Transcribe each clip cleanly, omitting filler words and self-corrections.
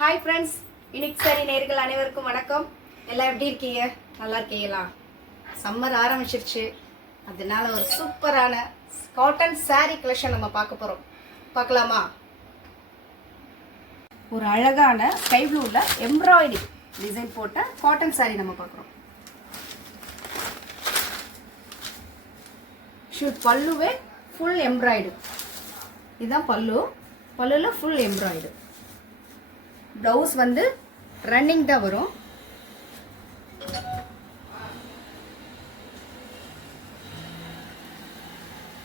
Hi friends, இன்னைக்கு சரி நேர்கள் அனைவருக்கும் வணக்கம். எல்லாம் எப்படி இருக்கீங்க? நல்லா இருக்கீங்களா? சம்மர் ஆரம்பிச்சிருச்சு, அதனால ஒரு சூப்பரான காட்டன் சாரீ கலெக்ஷன் நம்ம பார்க்க போகிறோம். பார்க்கலாமா? ஒரு அழகான ஸ்கை ப்ளூவில் எம்ப்ராய்டரி டிசைன் போட்ட காட்டன் சாரீ நம்ம பார்க்குறோம். ஷூட் பல்லுவே ஃபுல் எம்ப்ராய்டு. இதுதான் பல்லு. பல்லுவில் ஃபுல் எம்ப்ராய்டு. ப்ளவுஸ் வந்து ரன்னிங் தான் வரும்.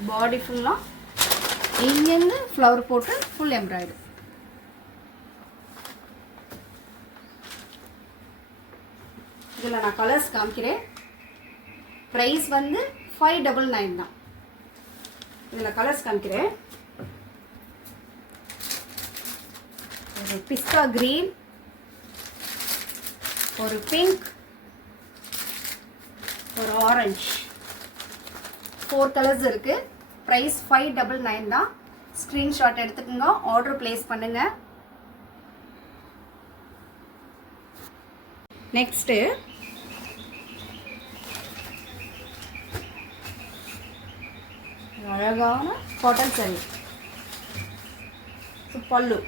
பாடி ஃபுல்லாக இங்கேருந்து ஃப்ளவர் போட்டு ஃபுல் எம்ப்ராய்டு. இதில் நான் கலர்ஸ் காமிக்கிறேன். ப்ரைஸ் வந்து 599 தான். இதில் கலர்ஸ் காமிக்கிறேன். ஒரு பிஸ்தா கிரீன், ஒரு பிங்க், ஒரு ஆரஞ்சு, 4 கலர்ஸ் இருக்கு. ப்ரைஸ் 599 தான். ஸ்க்ரீன்ஷாட் எடுத்துக்கோங்க, ஆர்டர் பிளேஸ் பண்ணுங்க. நெக்ஸ்ட்டு அழகான காட்டன் சாரீ. பல்லு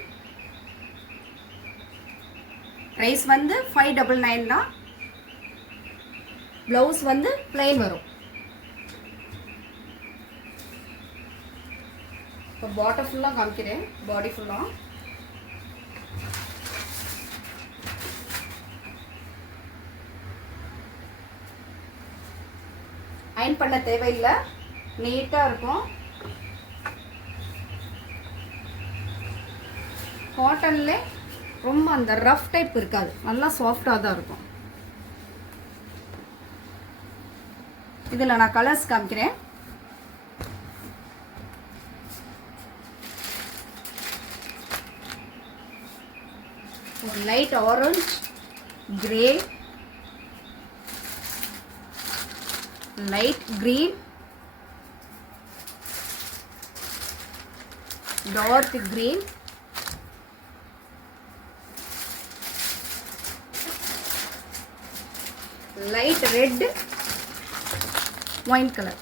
ப்ரைஸ் வந்து 599 தான். ப்ளவுஸ் வந்து பிளைன் வரும். இப்போ பாட்டம் ஃபுல்லாக காமிக்கிறேன். பாடி ஃபுல்லாக அயன் பண்ண தேவையில்லை, நீட்டாக இருக்கும். காட்டன்ல ரொம்ப அந்த ரஃப் டைப் இருக்காது, நல்லா சாஃப்டாக தான் இருக்கும். இதில் நான் கலர்ஸ் காமிக்கிறேன். ஒரு light orange, grey, light green, dark green, light red, wine colour.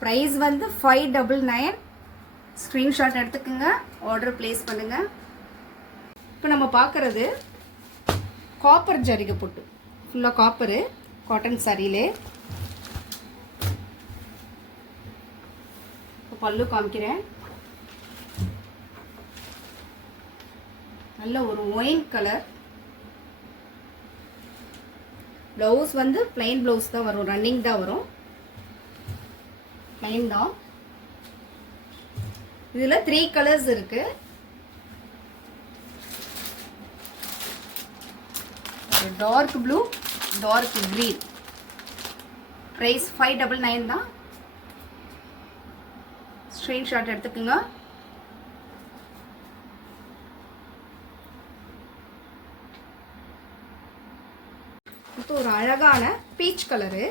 Price வந்து 599. ஸ்க்ரீன்ஷாட் எடுத்துக்கோங்க, ஆர்டர் பிளேஸ் பண்ணுங்க. இப்போ நம்ம பார்க்குறது காப்பர் ஜரிகை போட்டு, ஃபுல்லாக காப்பரு காட்டன் சாரியிலே. இப்போ பல்லு காமிக்கிறேன். நல்ல ஒரு ஒயின் கலர். ப்ளவுஸ் வந்து பிளைன் ப்ளவுஸ் தான் வரும், ரன்னிங் தான் வரும், பிளைன் தான். இதில் 3 கலர்ஸ் இருக்கு. Dark blue, dark green. Price 599 தான். ஸ்க்ரீன்ஷாட் எடுத்துக்கோங்க. இப்போ ஒரு அழகான peach colour,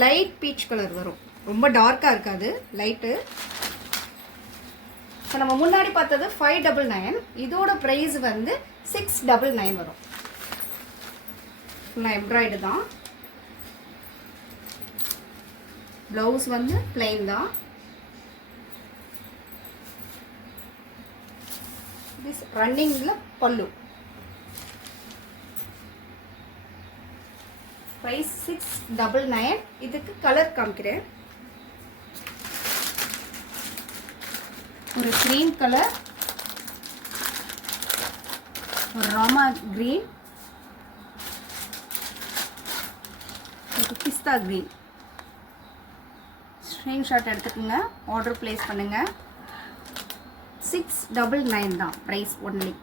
light peach colour வரும், ரொம்ப டார்க்காக இருக்காது, லைட்டு. இப்போ நம்ம முன்னாடி பார்த்தது 599. இதோட ப்ரைஸ் வந்து 699 வரும். ஃபுல்லாக எம்ப்ராய்டு தான். ப்ளவுஸ் வந்து பிளைன் தான். ரன்னிங்கில் பல்லு. ப்ரைஸ் 699. இதுக்கு கலர் காமிக்கிறேன். ஒரு க்ரீன் கலர், ஒரு ராமா கிரீன், ஒரு பிஸ்தா கிரீன். ஸ்க்ரீன்ஷாட் எடுத்துக்கோங்க, ஆர்டர் பிளேஸ் பண்ணுங்க. 699 தான் ப்ரைஸ் ஒன்லி.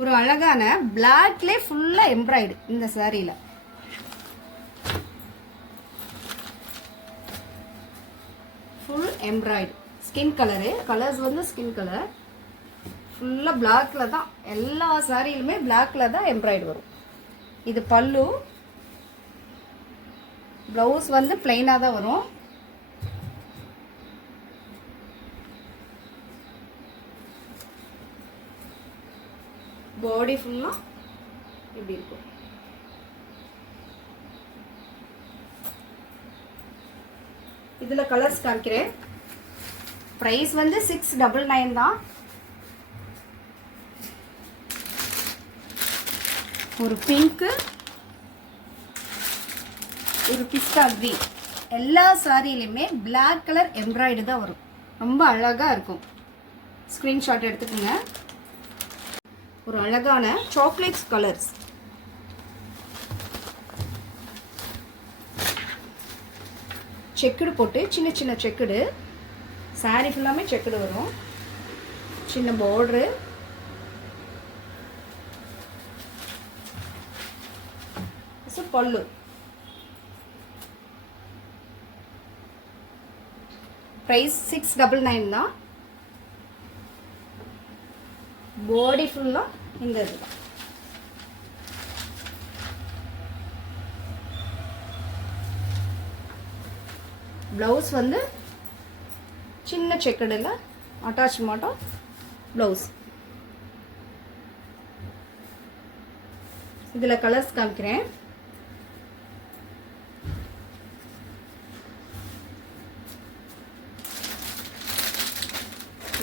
ஒரு அழகான பிளாக்ல ஃபுல்லா எம்ப்ராய்டு இந்த சாரியில. Full embroid, skin colour. Colours வந்து ஸ்கின் கலர். ஃபுல்லா பிளாக்ல தான், எல்லா சாரியிலுமே பிளாக்ல தான் எம்ப்ராய்டு வரும். இது பல்லு. ப்ளவுஸ் வந்து பிளைனாக தான் வரும். பாடி ஃபுல்லாக இப்படி இருக்கும். இதில் கலர்ஸ் காமிக்கிறேன். ப்ரைஸ் வந்து 699 தான். ஒரு பிங்க்கு, ஒரு பிஸ்தா கிரீன். எல்லா சாரிலையுமே பிளாக் கலர் எம்ப்ராய்டு தான் வரும். ரொம்ப அழகாக இருக்கும். ஸ்க்ரீன்ஷாட் எடுத்துக்கோங்க. ஒரு அழகான சாக்லேட்ஸ் கலர்ஸ். செக்குடு போட்டு சின்ன சின்ன செக்குடு. சாரி ஃபுல்லாமே செக்குடு வரும். சின்ன பார்டரு. பல்லு. ப்ரைஸ் 699 தான். பாடி ஃபுல்லாக இந்த இதுதான். ப்ளவுஸ் வந்து சின்ன செக்கடில் அட்டாச் மாட்டோம் ப்ளவுஸ். இதில் கலர்ஸ் காமிக்கிறேன்.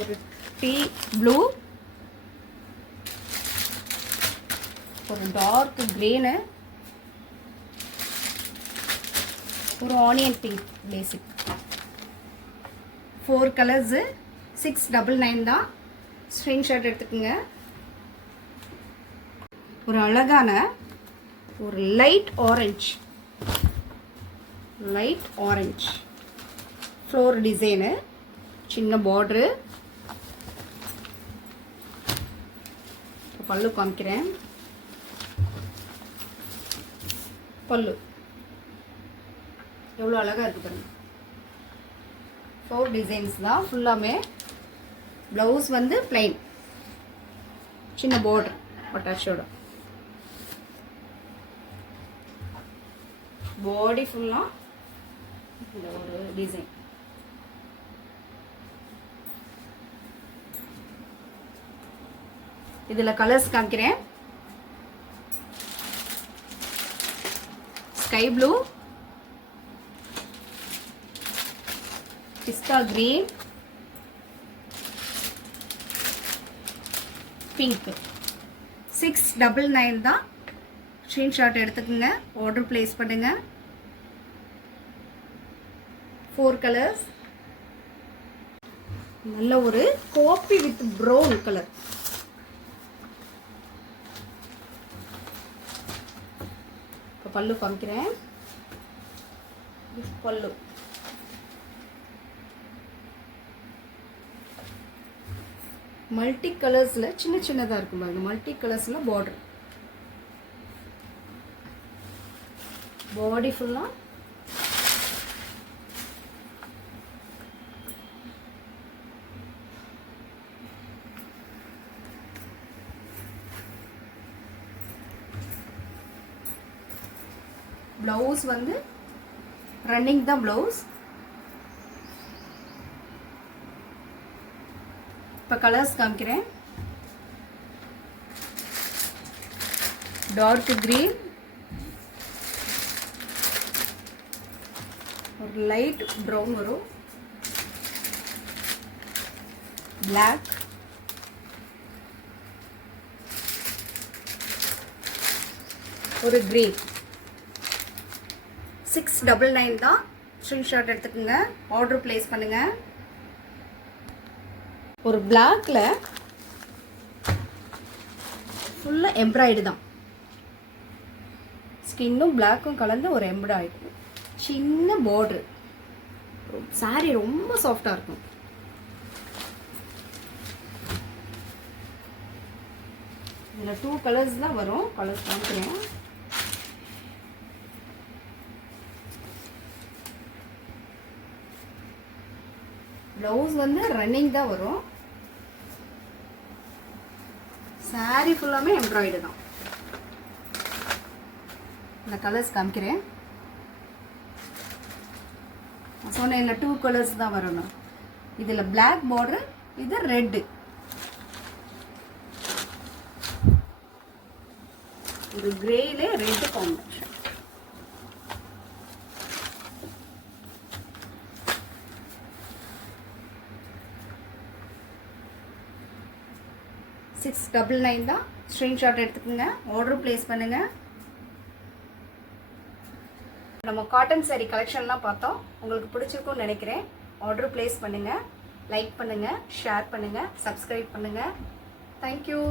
ஒரு டீ ப்ளூ, ஒரு டார்க் கிரீனு, ஒரு ஆனியன் பிங்க் பேசிக். 4 கலர்ஸு 699 தான். ஸ்க்ரீன்ஷாட் எடுத்துக்கோங்க. ஒரு அழகான ஒரு லைட் ஆரஞ்சு ஃப்ளோர் டிசைனு, சின்ன பார்டரு. பல்லு காமிக்கிறேன். பல்லு எவ்வளோ அழகாக இருக்குது பாருங்க. 4 டிசைன்ஸ் தான் ஃபுல்லாமே. ப்ளவுஸ் வந்து பிளைன், சின்ன பார்டர் அட்டாச்சோட. பாடி ஃபுல்லாக இந்த ஒரு டிசைன். இதில் கலர்ஸ் காமிக்கிறேன். ஸ்கை ப்ளூ, பிஸ்தா கிரீன், பிங்க். 699 தான். ஸ்க்ரீன்ஷாட் எடுத்துக்கோங்க. ஆர்டர் பிளேஸ் பண்ணுங்க. 4 கலர்ஸ். நல்ல ஒரு காப்பி வித் ப்ரௌன் கலர். பல்லு காமிக்கிறேன். பல்லு மல்டி கலர்ஸ்ல சின்ன சின்னதா இருக்கும் பாருங்க. Multi கலர்ஸ்ல border. பாடி ஃபுல்லா ப்ளவுஸ் வந்து ரன்னிங் தான் ப்ளவுஸ். இப்போ கலர்ஸ் காமிக்கிறேன். டார்க் கிரீன், ஒரு லைட் ப்ரௌன் வரும், பிளாக், ஒரு கிரீன். 699 தான். ஸ்க்ரீன்ஷாட் எடுத்துக்கோங்க. ஆர்டர் பிளேஸ் பண்ணுங்க. ஒரு பிளாக்ல ஃபுல்லா எம்ப்ராய்டு தான். ஸ்கின்னும் பிளாக்கும் கலந்து ஒரு எம்ப்ராய்டு. சின்ன பார்டர். சாரி ரொம்ப சாஃப்டா இருக்கும். இதில் 2 கலர்ஸ் தான் வரும். கலர்ஸ் காமிக்கிறேன். ப்ளவுஸ் வந்து ரன்னிங் தான் வரும். சாரி ஃபுல்லாமே எம்ப்ராய்டு தான். இந்த கலர்ஸ் காமிக்கிறேன். சொன்னேன் இல்லை 2 கலர்ஸ் தான் வரணும். இதில் பிளாக் பார்டர், இது ரெட்டு. ஒரு கிரேல ரெட் காம்பினேஷன். $699 தான். ஸ்க்ரீன்ஷாட் எடுத்துக்கோங்க, ஆர்டர் ப்ளேஸ் பண்ணுங்கள். நம்ம காட்டன் சாரீ கலெக்ஷன்லாம் பார்த்தோம், உங்களுக்கு பிடிச்சிருக்கும்னு நினைக்கிறேன். ஆர்டர் ப்ளேஸ் பண்ணுங்கள், லைக் பண்ணுங்கள், ஷேர் பண்ணுங்கள், சப்ஸ்கிரைப் பண்ணுங்கள். தேங்க்யூ.